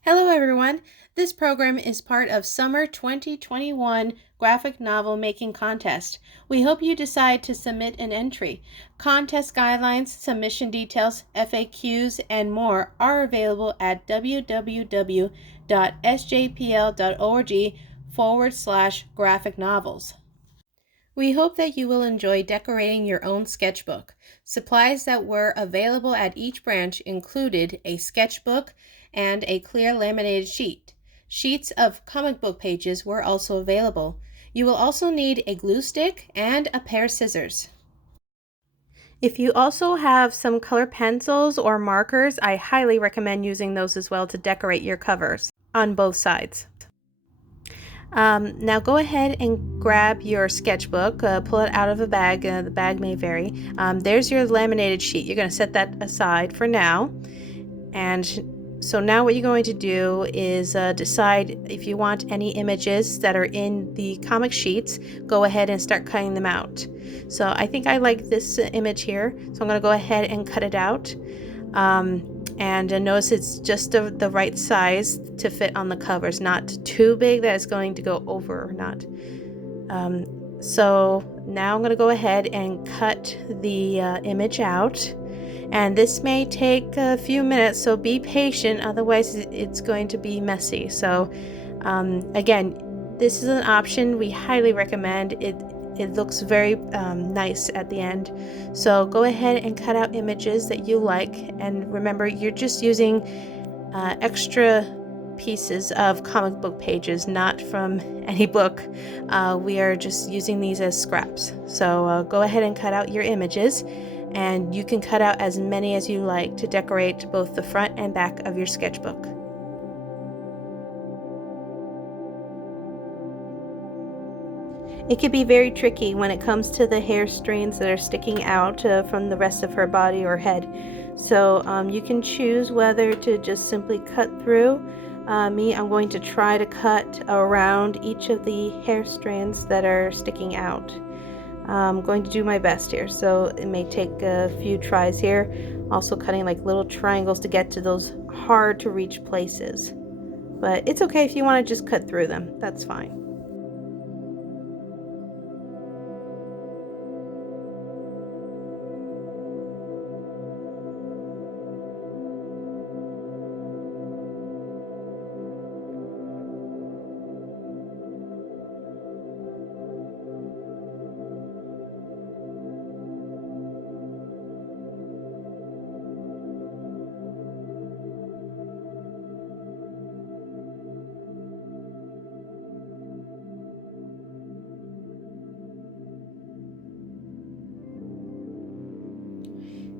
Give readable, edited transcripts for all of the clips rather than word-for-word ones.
Hello everyone, this program is part of Summer 2021 Graphic Novel Making Contest. We hope you decide to submit an entry. Contest guidelines, submission details, FAQs, and more are available at www.sjpl.org/graphic novels. We hope that you will enjoy decorating your own sketchbook. Supplies that were available at each branch included a sketchbook and a clear laminated sheet. Sheets of comic book pages were also available. You will also need a glue stick and a pair of scissors. If you also have some color pencils or markers, I highly recommend using those as well to decorate your covers on both sides. Now go ahead and grab your sketchbook, pull it out of a bag. The bag may vary. There's your laminated sheet. You're going to set that aside for now. And so now what you're going to do is decide if you want any images that are in the comic sheets. Go ahead and start cutting them out. So I think I like this image here, so I'm going to go ahead and cut it out. And notice it's just the right size to fit on the covers, not too big that it's going to go over or not. So now I'm going to go ahead and cut the image out, and this may take a few minutes, so be patient, otherwise it's going to be messy. So again, this is an option we highly recommend. It looks very nice at the end. So go ahead and cut out images that you like, and remember, you're just using extra pieces of comic book pages, not from any book. We are just using these as scraps. So go ahead and cut out your images, and you can cut out as many as you like to decorate both the front and back of your sketchbook. It can be very tricky when it comes to the hair strands that are sticking out from the rest of her body or head. So you can choose whether to just simply cut through. I'm going to try to cut around each of the hair strands that are sticking out. I'm going to do my best here, so it may take a few tries here. Also cutting like little triangles to get to those hard to reach places. But it's okay if you want to just cut through them, that's fine.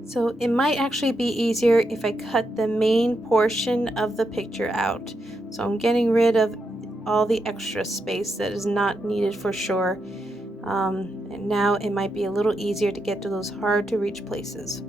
So it might actually be easier if I cut the main portion of the picture out. So I'm getting rid of all the extra space that is not needed for sure. And now it might be a little easier to get to those hard to reach places.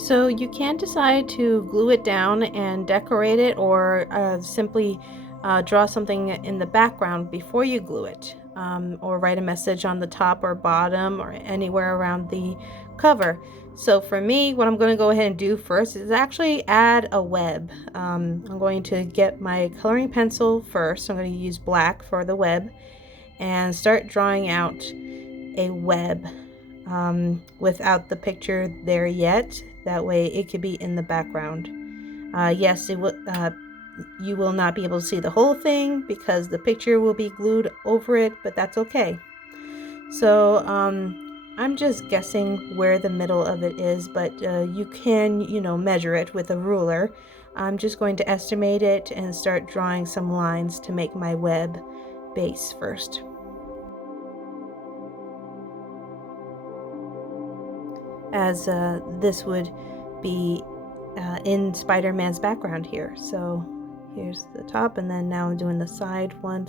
So you can decide to glue it down and decorate it, or simply draw something in the background before you glue it, or write a message on the top or bottom or anywhere around the cover. So for me, what I'm going to go ahead and do first is actually add a web. I'm going to get my coloring pencil first. I'm going to use black for the web and start drawing out a web without the picture there yet. That way it could be in the background. Yes, it will. You will not be able to see the whole thing because the picture will be glued over it, but that's okay. So I'm just guessing where the middle of it is, but you can, measure it with a ruler. I'm just going to estimate it and start drawing some lines to make my web base first. As this would be in Spider-Man's background here. So here's the top, and then now I'm doing the side one.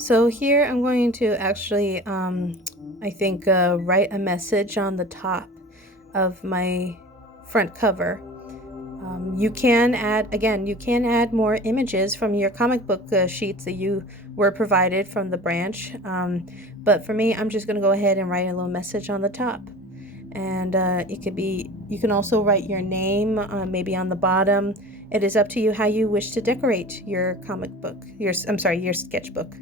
So here I'm going to actually, I think, write a message on the top of my front cover. You can add, again, you can add more images from your comic book sheets that you were provided from the branch. But for me, I'm just going to go ahead and write a little message on the top. And it could be, you can also write your name maybe on the bottom. It is up to you how you wish to decorate your comic book, your sketchbook.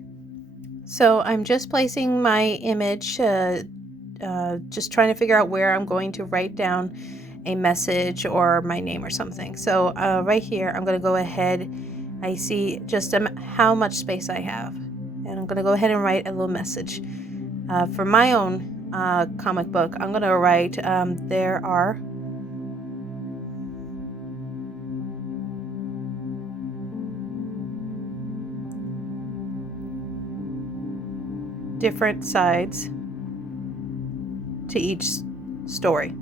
So I'm just placing my image, just trying to figure out where I'm going to write down a message or my name or something. So right here, I'm going to go ahead. I see just how much space I have. And I'm going to go ahead and write a little message. For my own comic book, I'm going to write, there are different sides to each story.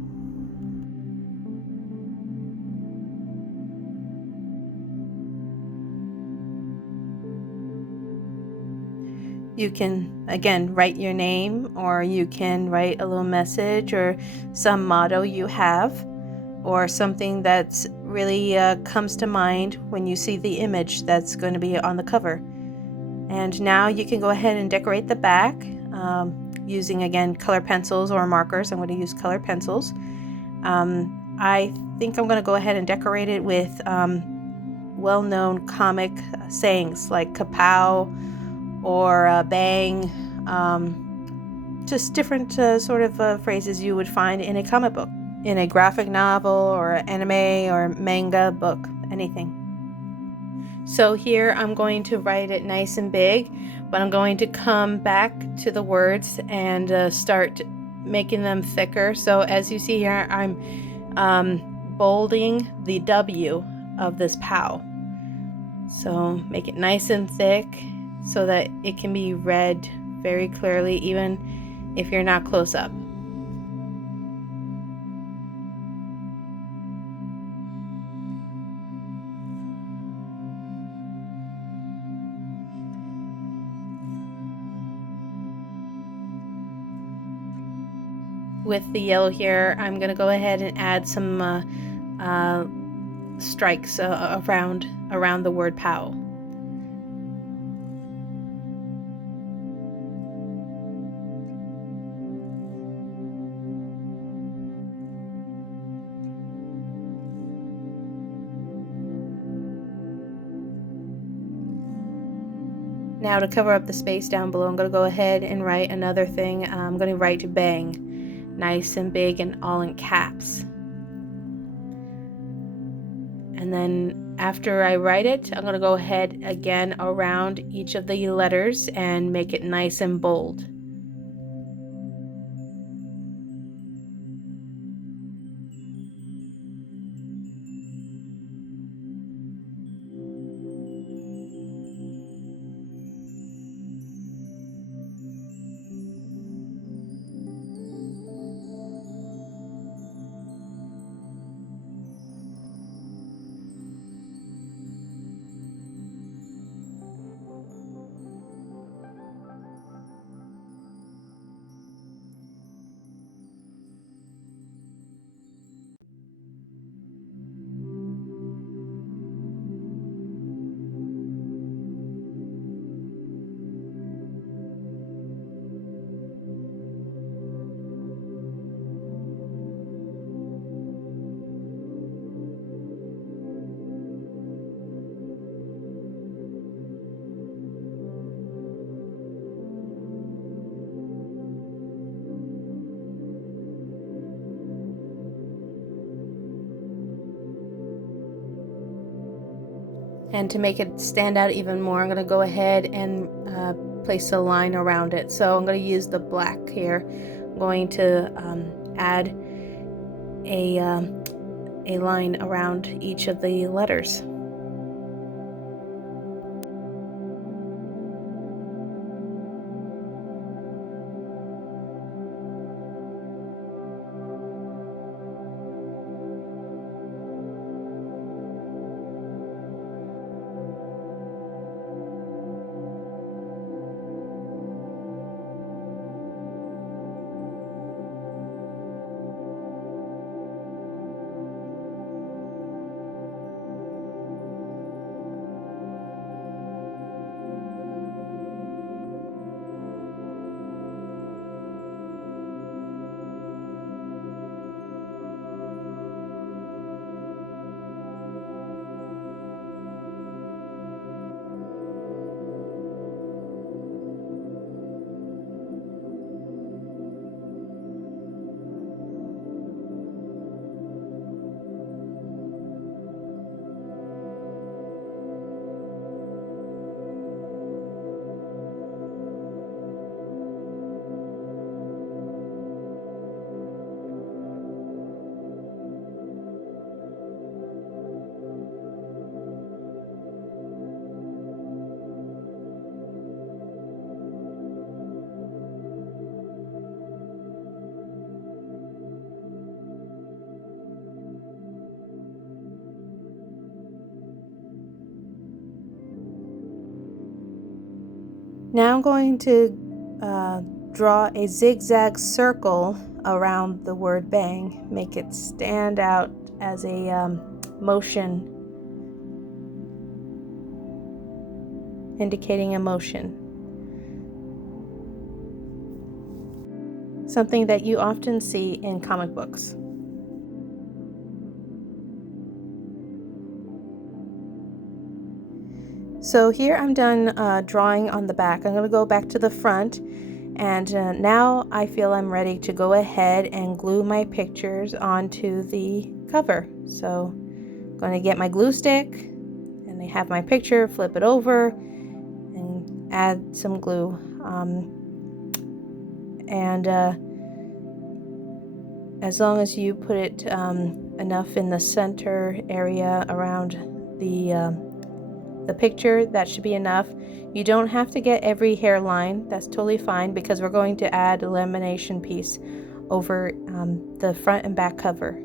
You can, again, write your name, or you can write a little message or some motto you have, or something that's really comes to mind when you see the image that's going to be on the cover. And now you can go ahead and decorate the back using, again, color pencils or markers. I'm going to use color pencils. I think I'm going to go ahead and decorate it with well-known comic sayings like kapow or bang, just different sort of phrases you would find in a comic book, in a graphic novel or anime or manga book, anything. So here I'm going to write it nice and big, but I'm going to come back to the words and start making them thicker. So as you see here, I'm bolding the W of this POW. So make it nice and thick so that it can be read very clearly, even if you're not close up. With the yellow here, I'm going to go ahead and add some strikes around the word POW. Now to cover up the space down below, I'm going to go ahead and write another thing. I'm going to write bang, nice and big and all in caps. And then after I write it, I'm going to go ahead again around each of the letters and make it nice and bold. And to make it stand out even more, I'm going to go ahead and place a line around it. So I'm going to use the black here. I'm going to add a line around each of the letters. Now I'm going to draw a zigzag circle around the word bang, make it stand out as a motion, indicating a motion. Something that you often see in comic books. So here I'm done drawing on the back. I'm going to go back to the front, and now I feel I'm ready to go ahead and glue my pictures onto the cover. So I'm going to get my glue stick, and I have my picture, flip it over, and add some glue. As long as you put it enough in the center area around the picture, that should be enough. You don't have to get every hairline. That's totally fine, because we're going to add a lamination piece over the front and back cover.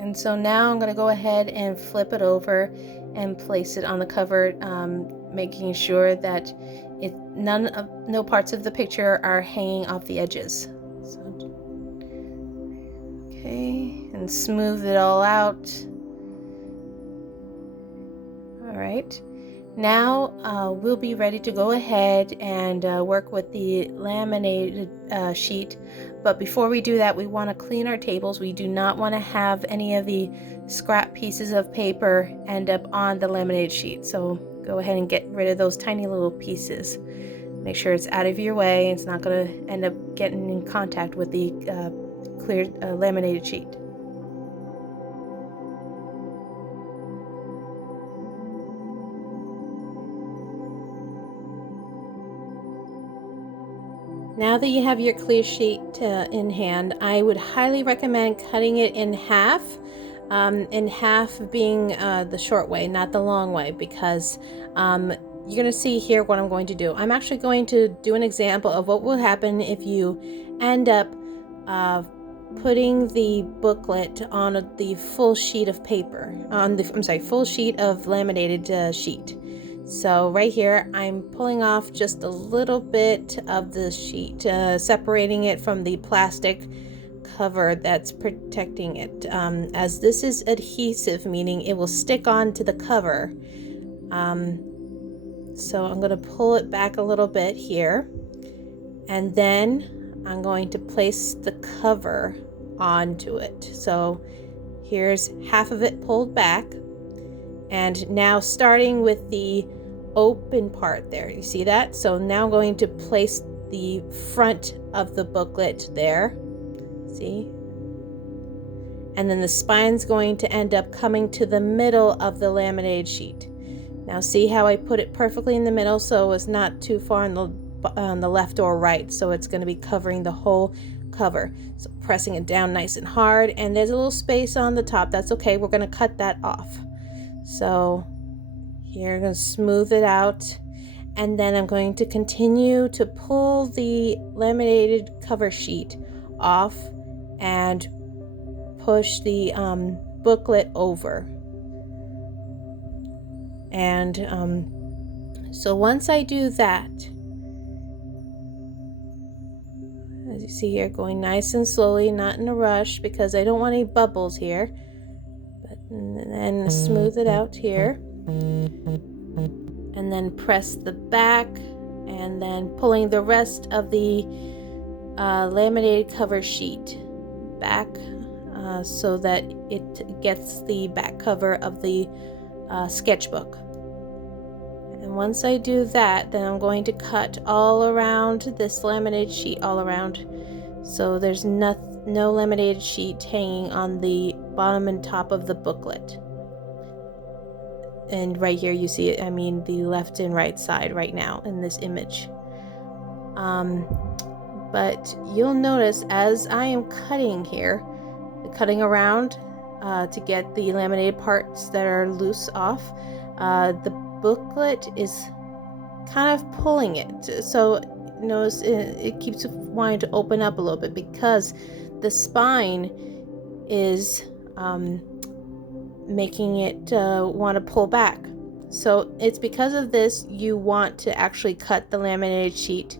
And so now I'm going to go ahead and flip it over and place it on the cover, making sure that no parts of the picture are hanging off the edges. So, okay, and smooth it all out. All right. Now we'll be ready to go ahead and work with the laminated sheet. But before we do that, we want to clean our tables. We do not want to have any of the scrap pieces of paper end up on the laminated sheet. So go ahead and get rid of those tiny little pieces. Make sure it's out of your way. It's not going to end up getting in contact with the clear laminated sheet. Now that you have your clear sheet in hand, I would highly recommend cutting it in half being the short way, not the long way, because you're going to see here what I'm going to do. I'm actually going to do an example of what will happen if you end up putting the booklet on the full sheet of paper, full sheet of laminated sheet. So right here, I'm pulling off just a little bit of the sheet, separating it from the plastic cover that's protecting it. As this is adhesive, meaning it will stick onto the cover. So I'm going to pull it back a little bit here, and then I'm going to place the cover onto it. So here's half of it pulled back, and now starting with the open part there, you see that? So now I'm going to place the front of the booklet there, see? And then the spine's going to end up coming to the middle of the laminated sheet. Now see how I put it perfectly in the middle, so it's not too far on the left or right, so it's going to be covering the whole cover. So pressing it down nice and hard, and there's a little space on the top. That's okay, we're going to cut that off. So here I'm going to smooth it out, and then I'm going to continue to pull the laminated cover sheet off and push the booklet over. And so once I do that, as you see here, going nice and slowly, not in a rush, because I don't want any bubbles here. And then smooth it out here, and then press the back, and then pulling the rest of the laminated cover sheet back so that it gets the back cover of the sketchbook. And once I do that, then I'm going to cut all around this laminated sheet, all around, so there's no laminated sheet hanging on the bottom and top of the booklet. And right here you see it, I mean the left and right side right now in this image. But you'll notice as I am cutting here, cutting around to get the laminated parts that are loose off, the booklet is kind of pulling it. So notice it keeps wanting to open up a little bit because the spine is making it want to pull back. So it's because of this you want to actually cut the laminated sheet.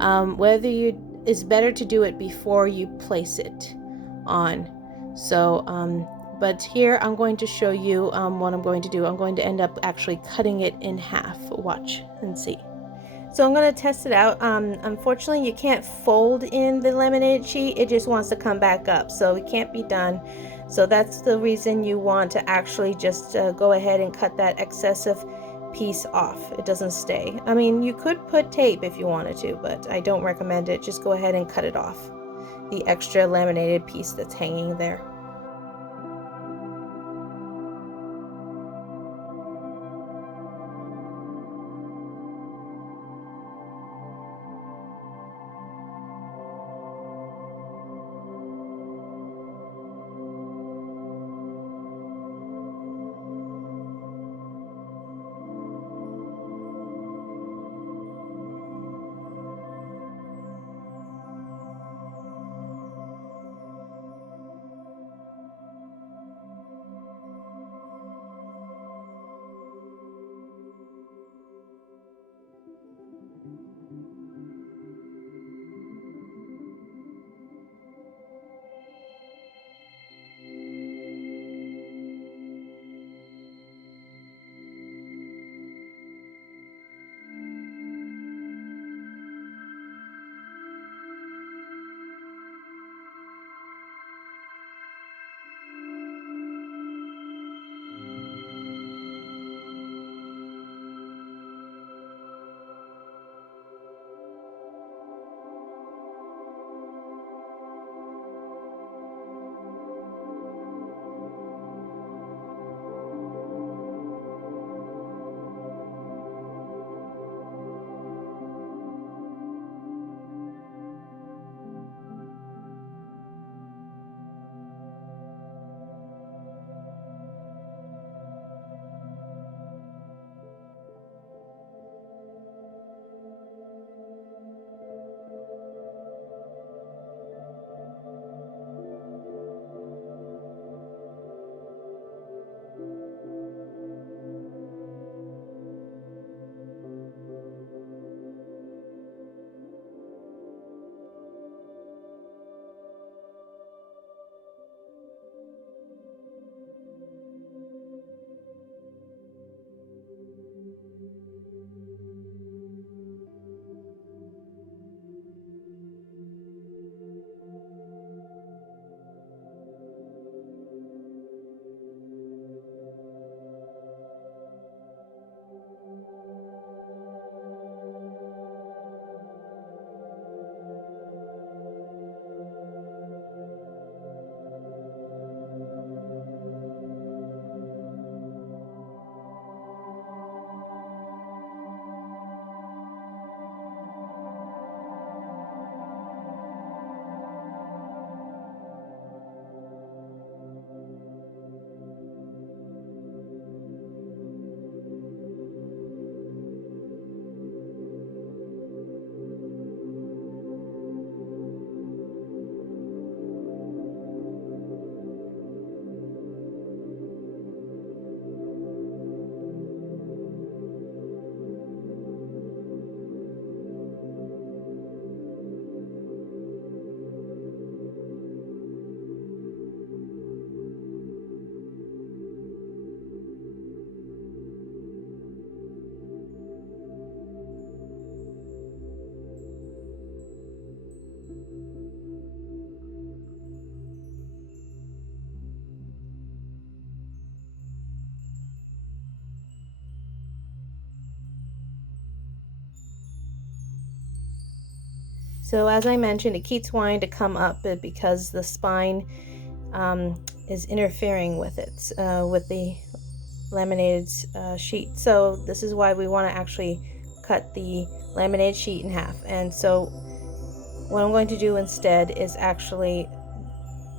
It's better to do it before you place it on. So but here I'm going to show you what I'm going to do. I'm going to end up actually cutting it in half. Watch and see. So I'm going to test it out. Unfortunately, you can't fold in the laminated sheet. It just wants to come back up, so it can't be done. So that's the reason you want to actually just go ahead and cut that excessive piece off. It doesn't stay. I mean, you could put tape if you wanted to, but I don't recommend it. Just go ahead and cut it off, the extra laminated piece that's hanging there. So as I mentioned, it keeps wanting to come up because the spine is interfering with it, with the laminated sheet. So this is why we want to actually cut the laminated sheet in half. And so what I'm going to do instead is actually,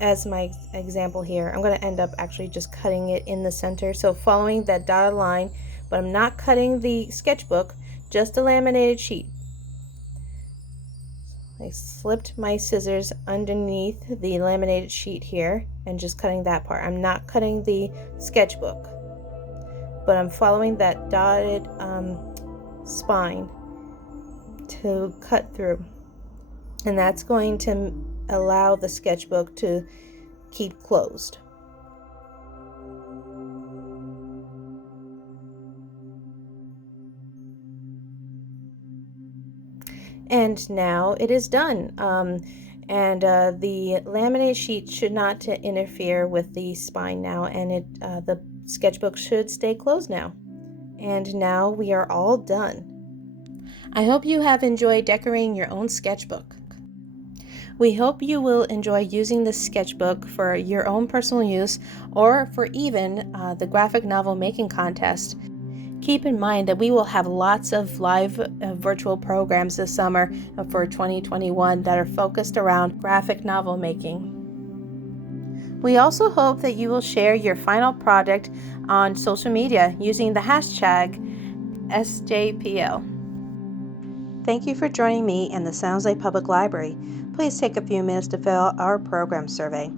as my example here, I'm going to end up actually just cutting it in the center. So following that dotted line, but I'm not cutting the sketchbook, just the laminated sheet. I slipped my scissors underneath the laminated sheet here and just cutting that part. I'm not cutting the sketchbook, but I'm following that dotted spine to cut through. And that's going to allow the sketchbook to keep closed. And now it is done. The laminate sheet should not interfere with the spine now, and the sketchbook should stay closed now. And now we are all done. I hope you have enjoyed decorating your own sketchbook. We hope you will enjoy using this sketchbook for your own personal use or for even the graphic novel making contest. Keep in mind that we will have lots of live virtual programs this summer for 2021 that are focused around graphic novel making. We also hope that you will share your final project on social media using the hashtag SJPL. Thank you for joining me in the Sounds Lake Public Library. Please take a few minutes to fill out our program survey.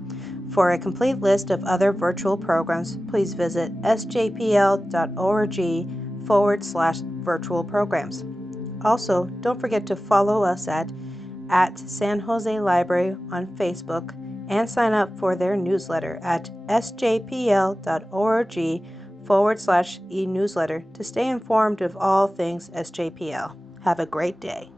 For a complete list of other virtual programs, please visit sjpl.org/virtual programs. Also, don't forget to follow us at San Jose Library on Facebook and sign up for their newsletter at sjpl.org/e-newsletter to stay informed of all things SJPL. Have a great day.